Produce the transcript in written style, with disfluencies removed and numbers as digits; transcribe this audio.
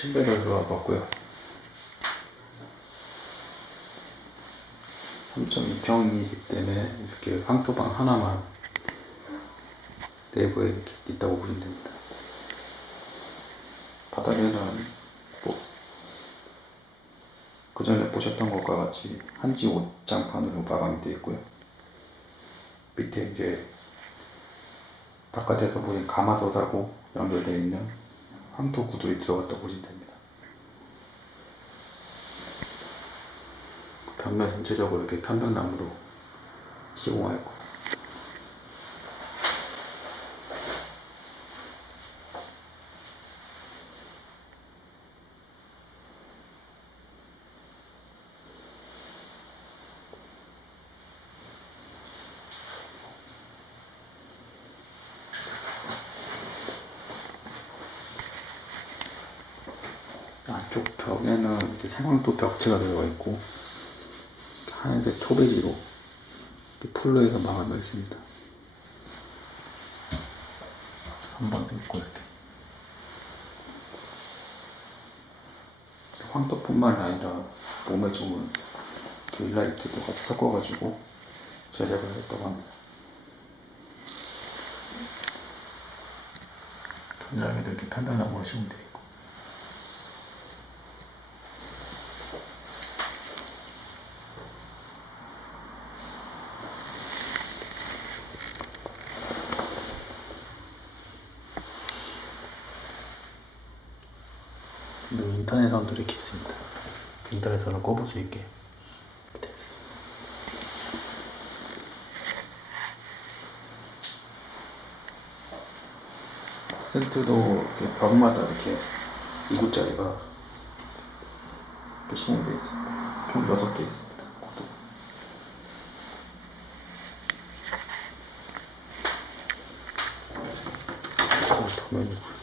실내로 들어와 봤고요. 3.2평이기 때문에 이렇게 황토방 하나만 내부에 이렇게 있다고 보시면 됩니다. 바닥에는 뭐 그전에 보셨던 것과 같이 한지 옷장판으로 마감이 되어 있고요. 밑에 이제 바깥에서 보신 가마솥하고 연결되어 있는 황토 구들이 들어갔다고 보시면 됩니다. 벽면 전체적으로 이렇게 편백나무로 시공하였고, 안쪽 벽에는 이렇게 생황토 벽체가 들어가 있고 하얀색 초배지로 풀로 해서 마감을 했습니다. 한 번 있고 이렇게 황토뿐만이 아니라 몸에 좋은 딜라이트도 같이 섞어가지고 제작을 했다고 합니다. 천장에도 이렇게 편백나무가 시공되어 있고, 인터넷선도 이렇게 있습니다. 인터넷선을 꼽을 수 있게 되어 있습니다. 센트도 이렇게 벽마다 이렇게 2구짜리가 이렇게 시공되어 있습니다. 총 6개 있습니다. 도면이고